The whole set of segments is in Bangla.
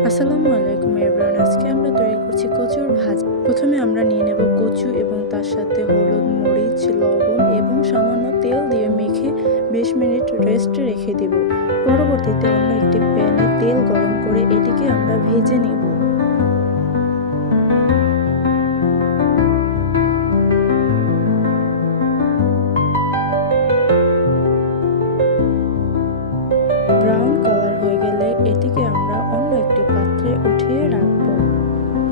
আসসালামু আলাইকুম এভরিওয়ান। আজকে আমরা তৈরি করছি কচুর ভাজি। প্রথমে আমরা নিয়ে নেব কচু এবং তার সাথে হলুদ, মরিচ, লবণ এবং সামান্য তেল দিয়ে মেখে 20 মিনিট রেস্টে রেখে দেব। পরবর্তীতে অন্য একটি প্যানে তেল গরম করে এটিকে আমরা ভেজে নেব। ব্রাউন কালার হয়ে গেলে এটিকে আমরা অন্য একটি পাত্রে উঠিয়ে রাখব।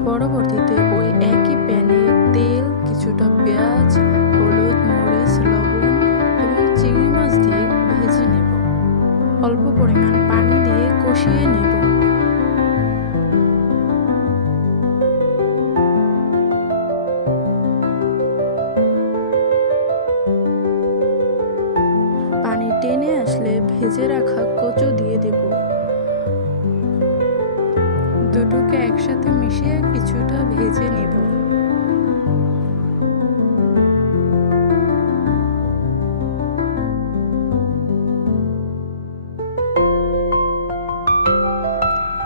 পরবর্তীতে ওই একই প্যানে তেল, কিছুটা পেঁয়াজ, হলুদ, মরিচ, লবণ এবং চিংড়ি মাছ দিয়ে ভেজে নেব। অল্প পরিমাণ পানি দিয়ে কষিয়ে নেব। পানি টেনে আসলে ভেজে রাখা কচু দিয়ে দেব। দুটোকে একসাথে মিশিয়ে কিছুটা ভেজে নেব।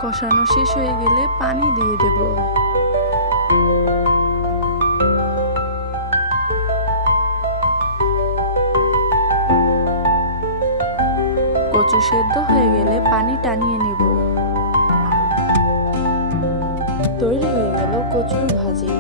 কষানো শেষ হয়ে গেলে পানি দিয়ে দেব। কচু সেদ্ধ হয়ে গেলে পানি টানিয়ে নেব। তৈরি হয়ে গেল কচুর ভাজি।